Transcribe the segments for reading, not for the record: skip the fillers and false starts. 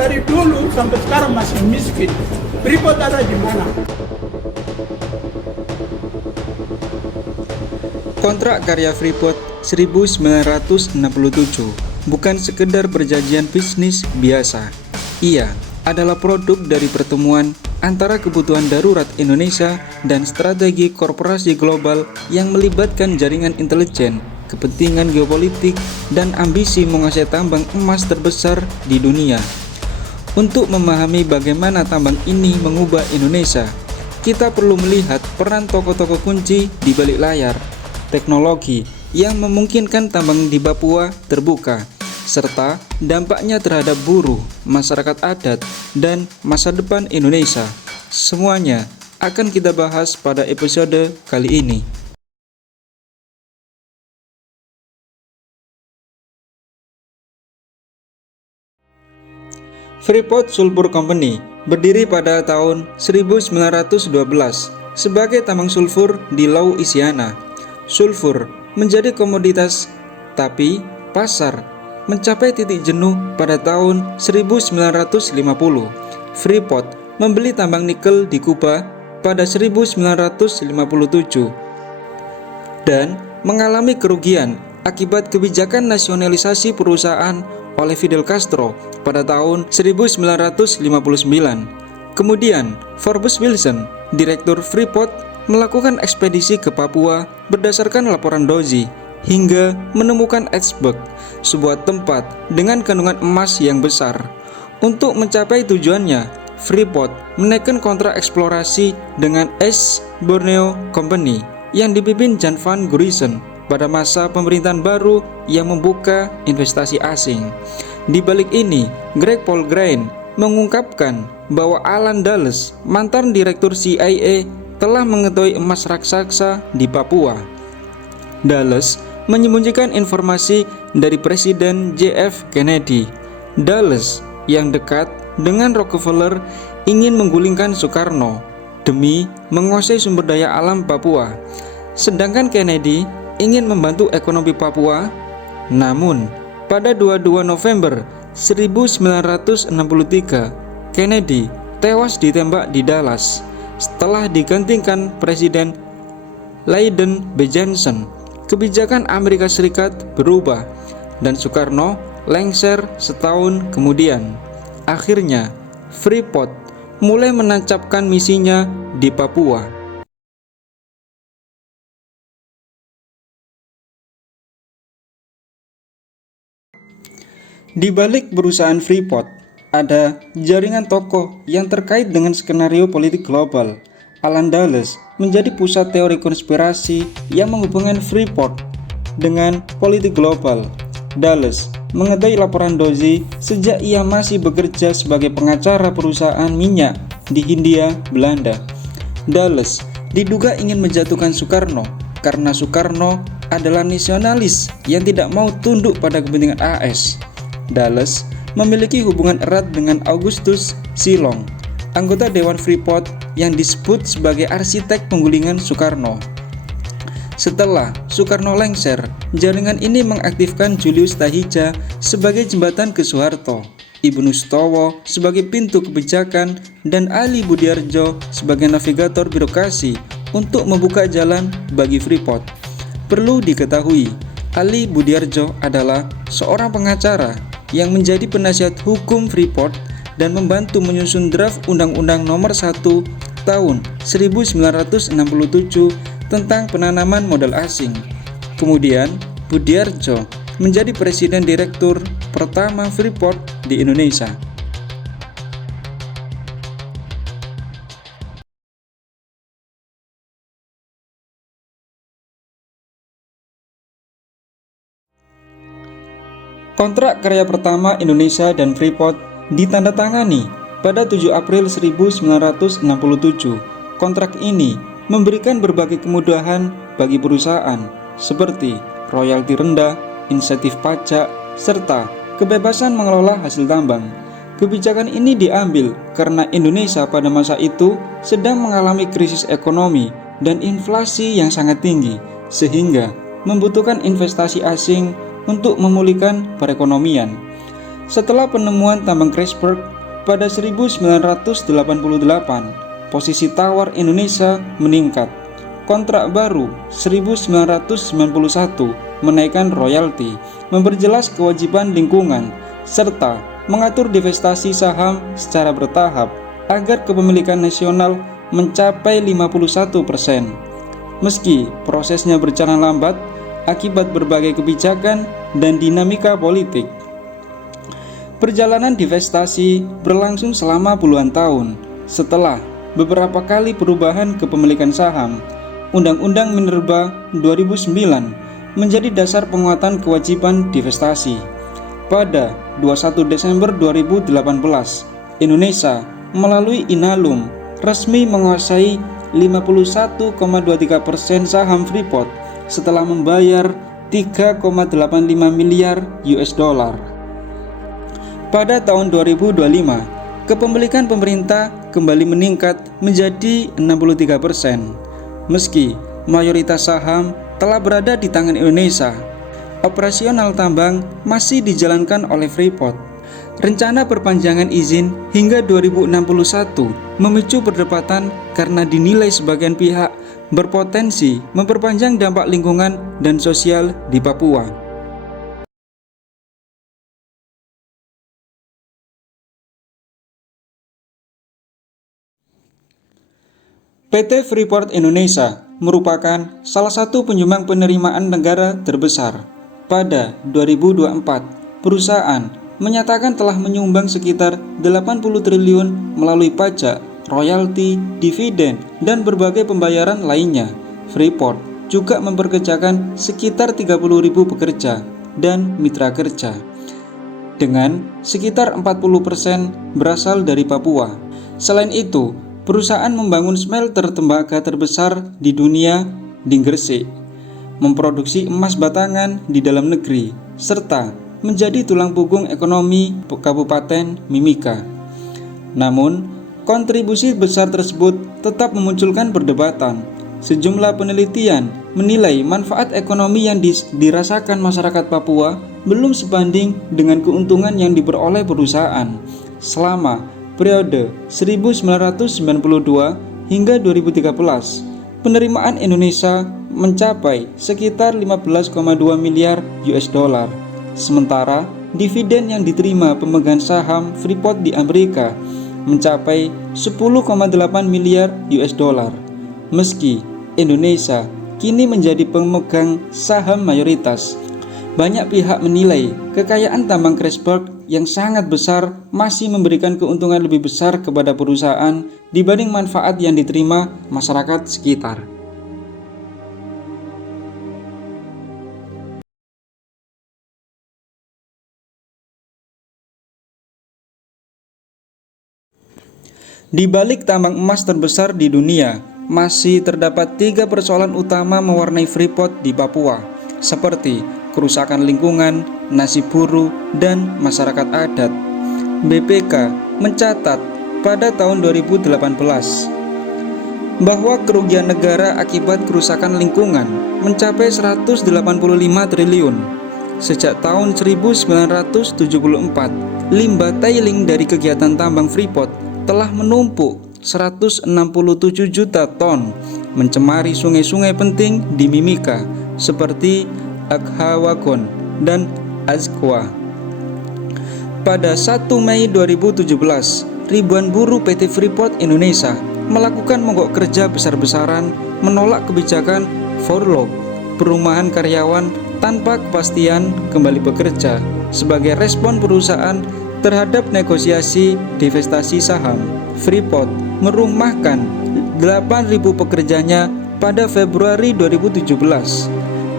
dari dulu sampai sekarang masih miskin. Freeport ada di mana? Kontrak karya Freeport 1967 bukan sekedar perjanjian bisnis biasa. Ia adalah produk dari pertemuan antara kebutuhan darurat Indonesia dan strategi korporasi global yang melibatkan jaringan intelijen, kepentingan geopolitik, dan ambisi menguasai tambang emas terbesar di dunia. Untuk memahami bagaimana tambang ini mengubah Indonesia, kita perlu melihat peran tokoh-tokoh kunci di balik layar, teknologi yang memungkinkan tambang di Papua terbuka, serta dampaknya terhadap buruh, masyarakat adat, dan masa depan Indonesia. Semuanya akan kita bahas pada episode kali ini. Freeport Sulfur Company berdiri pada tahun 1912 sebagai tambang sulfur di Louisiana. Sulfur menjadi komoditas, tapi pasar mencapai titik jenuh pada tahun 1950. Freeport membeli tambang nikel di Kuba pada 1957 dan mengalami kerugian akibat kebijakan nasionalisasi perusahaan oleh Fidel Castro pada tahun 1959. Kemudian, Forbes Wilson, direktur Freeport, melakukan ekspedisi ke Papua berdasarkan laporan Dozi hingga menemukan Edsberg, sebuah tempat dengan kandungan emas yang besar. Untuk mencapai tujuannya, Freeport menaikkan kontrak eksplorasi dengan East Borneo Company yang dipimpin Jan van Gurisen pada masa pemerintahan baru yang membuka investasi asing. Di balik ini, Greg Paul Grain mengungkapkan bahwa Alan Dulles, mantan direktur CIA, telah mengetahui emas raksasa di Papua. Dulles menyembunyikan informasi dari Presiden JF Kennedy. Dulles yang dekat dengan Rockefeller ingin menggulingkan Soekarno demi menguasai sumber daya alam Papua, sedangkan Kennedy ingin membantu ekonomi Papua. Namun, pada 22 November 1963, Kennedy tewas ditembak di Dallas setelah digantikan Presiden Lyndon B. Johnson. Kebijakan Amerika Serikat berubah dan Soekarno lengser setahun kemudian. Akhirnya, Freeport mulai menancapkan misinya di Papua. Di balik perusahaan Freeport, ada jaringan tokoh yang terkait dengan skenario politik global. Alan Dulles menjadi pusat teori konspirasi yang menghubungkan Freeport dengan politik global. Dulles mengetahui laporan Dozi sejak ia masih bekerja sebagai pengacara perusahaan minyak di Hindia Belanda. Dulles diduga ingin menjatuhkan Soekarno karena Soekarno adalah nasionalis yang tidak mau tunduk pada kepentingan AS. Dulles memiliki hubungan erat dengan Augustus Silong, anggota Dewan Freeport yang disebut sebagai arsitek penggulingan Soekarno. Setelah Soekarno lengser, jaringan ini mengaktifkan Julius Tahija sebagai jembatan ke Soeharto, Ibnu Sutowo sebagai pintu kebijakan, dan Ali Budiarjo sebagai navigator birokrasi untuk membuka jalan bagi Freeport. Perlu diketahui, Ali Budiarjo adalah seorang pengacara yang menjadi penasihat hukum Freeport dan membantu menyusun draft Undang-Undang Nomor 1 Tahun 1967 tentang penanaman modal asing. Kemudian, Budiarjo menjadi presiden direktur pertama Freeport di Indonesia. Kontrak karya pertama Indonesia dan Freeport ditandatangani pada 7 April 1967. Kontrak ini memberikan berbagai kemudahan bagi perusahaan seperti royalti rendah, insentif pajak, serta kebebasan mengelola hasil tambang. Kebijakan ini diambil karena Indonesia pada masa itu sedang mengalami krisis ekonomi dan inflasi yang sangat tinggi, sehingga membutuhkan investasi asing untuk memulihkan perekonomian. Setelah penemuan tambang Grasberg pada 1988, posisi tawar Indonesia meningkat. Kontrak baru 1991 menaikkan royalti, memperjelas kewajiban lingkungan, serta mengatur divestasi saham secara bertahap agar kepemilikan nasional mencapai 51%. Meski prosesnya berjalan lambat akibat berbagai kebijakan dan dinamika politik. Perjalanan divestasi berlangsung selama puluhan tahun. Setelah beberapa kali perubahan kepemilikan saham, Undang-Undang Minerba 2009 menjadi dasar penguatan kewajiban divestasi. Pada 21 Desember 2018, Indonesia melalui Inalum resmi menguasai 51,23% saham Freeport setelah membayar 3,85 miliar US dollar. Pada tahun 2025, kepemilikan pemerintah kembali meningkat menjadi 63%. Meski mayoritas saham telah berada di tangan Indonesia, operasional tambang masih dijalankan oleh Freeport. Rencana perpanjangan izin hingga 2061 memicu perdebatan karena dinilai sebagian pihak berpotensi memperpanjang dampak lingkungan dan sosial di Papua. PT Freeport Indonesia merupakan salah satu penyumbang penerimaan negara terbesar. Pada 2024, perusahaan menyatakan telah menyumbang sekitar 80 triliun melalui pajak, royalti, dividen, dan berbagai pembayaran lainnya. Freeport juga memperkerjakan sekitar 30.000 pekerja dan mitra kerja, dengan sekitar 40% berasal dari Papua. Selain itu, perusahaan membangun smelter tembaga terbesar di dunia di Gresik, memproduksi emas batangan di dalam negeri, serta menjadi tulang punggung ekonomi Kabupaten Mimika. Namun, kontribusi besar tersebut tetap memunculkan perdebatan. Sejumlah penelitian menilai manfaat ekonomi yang dirasakan masyarakat Papua belum sebanding dengan keuntungan yang diperoleh perusahaan. Selama periode 1992 hingga 2013, penerimaan Indonesia mencapai sekitar 15,2 miliar US dollar. Sementara dividen yang diterima pemegang saham Freeport di Amerika mencapai 10,8 miliar US dollar. Meski Indonesia kini menjadi pemegang saham mayoritas, banyak pihak menilai kekayaan tambang Grasberg yang sangat besar masih memberikan keuntungan lebih besar kepada perusahaan dibanding manfaat yang diterima masyarakat sekitar. Di balik tambang emas terbesar di dunia, masih terdapat 3 persoalan utama mewarnai Freeport di Papua, seperti kerusakan lingkungan, nasib buruh, dan masyarakat adat. BPK mencatat pada tahun 2018 bahwa kerugian negara akibat kerusakan lingkungan mencapai 185 triliun. Sejak tahun 1974, limbah tailing dari kegiatan tambang Freeport telah menumpuk 167 juta ton, mencemari sungai-sungai penting di Mimika seperti Aghawagon dan Azqua. Pada 1 Mei 2017, ribuan buruh PT Freeport Indonesia melakukan mogok kerja besar-besaran menolak kebijakan furlough, perumahan karyawan tanpa kepastian kembali bekerja, sebagai respon perusahaan terhadap negosiasi divestasi saham. Freeport merumahkan 8.000 pekerjanya pada Februari 2017.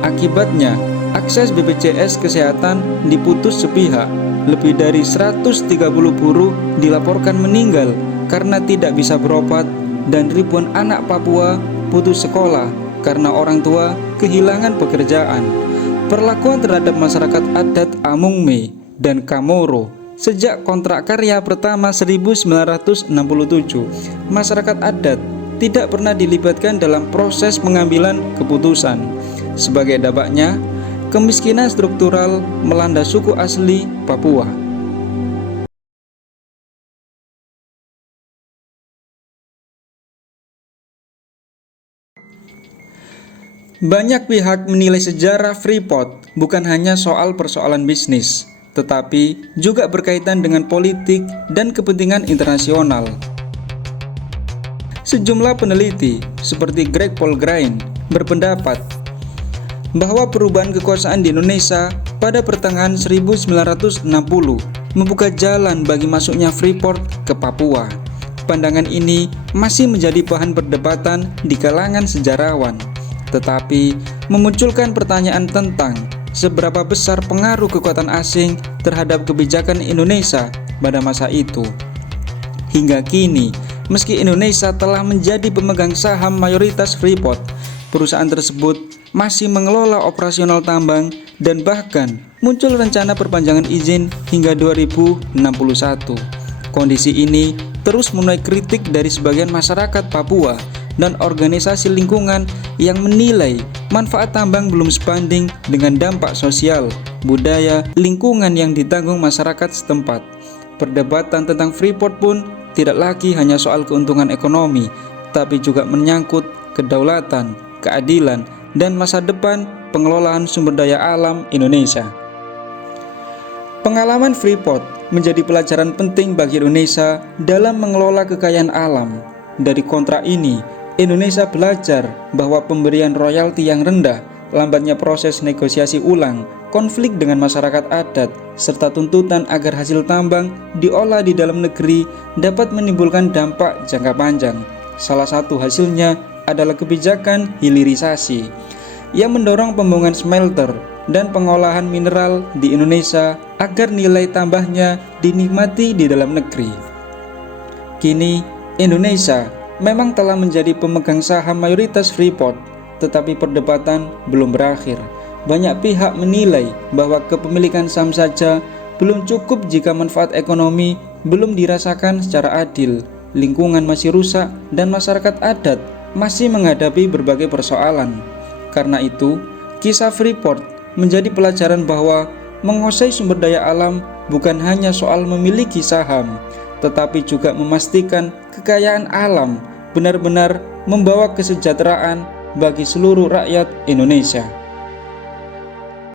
Akibatnya, akses BPJS Kesehatan diputus sepihak. Lebih dari 130 buruh dilaporkan meninggal karena tidak bisa berobat, dan ribuan anak Papua putus sekolah karena orang tua kehilangan pekerjaan. Perlakuan terhadap masyarakat adat Amungme dan Kamoro sejak kontrak karya pertama 1967, masyarakat adat tidak pernah dilibatkan dalam proses pengambilan keputusan. Sebagai dampaknya, kemiskinan struktural melanda suku asli Papua. Banyak pihak menilai sejarah Freeport bukan hanya soal persoalan bisnis, tetapi juga berkaitan dengan politik dan kepentingan internasional. Sejumlah peneliti seperti Greg Paul Grain berpendapat bahwa perubahan kekuasaan di Indonesia pada pertengahan 1960 membuka jalan bagi masuknya Freeport ke Papua. Pandangan ini masih menjadi bahan perdebatan di kalangan sejarawan, tetapi memunculkan pertanyaan tentang seberapa besar pengaruh kekuatan asing terhadap kebijakan Indonesia pada masa itu. Hingga kini, meski Indonesia telah menjadi pemegang saham mayoritas Freeport, perusahaan tersebut masih mengelola operasional tambang dan bahkan muncul rencana perpanjangan izin hingga 2061. Kondisi ini terus menuai kritik dari sebagian masyarakat Papua dan organisasi lingkungan yang menilai manfaat tambang belum sebanding dengan dampak sosial, budaya, lingkungan yang ditanggung masyarakat setempat. Perdebatan tentang Freeport pun tidak lagi hanya soal keuntungan ekonomi, tapi juga menyangkut kedaulatan, keadilan, dan masa depan pengelolaan sumber daya alam Indonesia. Pengalaman Freeport menjadi pelajaran penting bagi Indonesia dalam mengelola kekayaan alam. Dari kontrak ini, Indonesia belajar bahwa pemberian royalti yang rendah, lambatnya proses negosiasi ulang, konflik dengan masyarakat adat, serta tuntutan agar hasil tambang diolah di dalam negeri dapat menimbulkan dampak jangka panjang. Salah satu hasilnya adalah kebijakan hilirisasi yang mendorong pembangunan smelter dan pengolahan mineral di Indonesia agar nilai tambahnya dinikmati di dalam negeri. Kini, Indonesia memang telah menjadi pemegang saham mayoritas Freeport, tetapi perdebatan belum berakhir. Banyak pihak menilai bahwa kepemilikan saham saja belum cukup jika manfaat ekonomi belum dirasakan secara adil, lingkungan masih rusak, dan masyarakat adat masih menghadapi berbagai persoalan. Karena itu, kisah Freeport menjadi pelajaran bahwa menguasai sumber daya alam bukan hanya soal memiliki saham, tetapi juga memastikan kekayaan alam benar-benar membawa kesejahteraan bagi seluruh rakyat Indonesia.